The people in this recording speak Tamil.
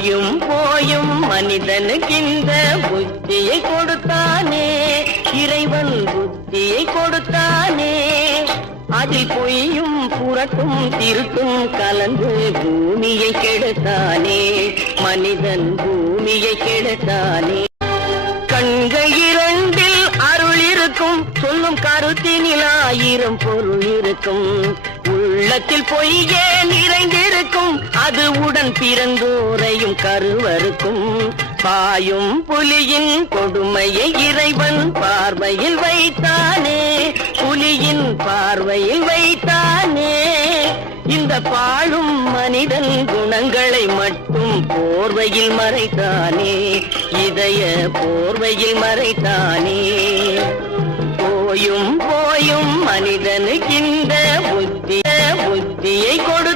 போயும் போயும் மனிதனுக்கிந்த புத்தியை கொடுத்தானே. இறைவன் புத்தியை கொடுத்தானே. அதில் பொய்யும் புரட்டும் திருட்டும் கலந்து பூமியை கெடுத்தானே. மனிதன் பூமியை கெடுத்தானே. கண்கள் இரண்டில் அருள் இருக்கும் சொல்லும் கருத்தினில் ஆயிரம் பொருள் இருக்கும். உள்ளத்தில் பொய்யே நிறைந்திரு அது உடன் பிறந்தோரையும் கருவருக்கும் பாயும் புலியின் கொடுமையை இறைவன் பார்வையில் வைத்தானே. புலியின் பார்வையில் வைத்தானே. இந்த பாழும் மனிதன் குணங்களை மட்டும் போர்வையில் மறைத்தானே. இதய போர்வையில் மறைத்தானே. போயும் போயும் மனிதனுக்கு இந்த புத்திய புத்தியை கொடு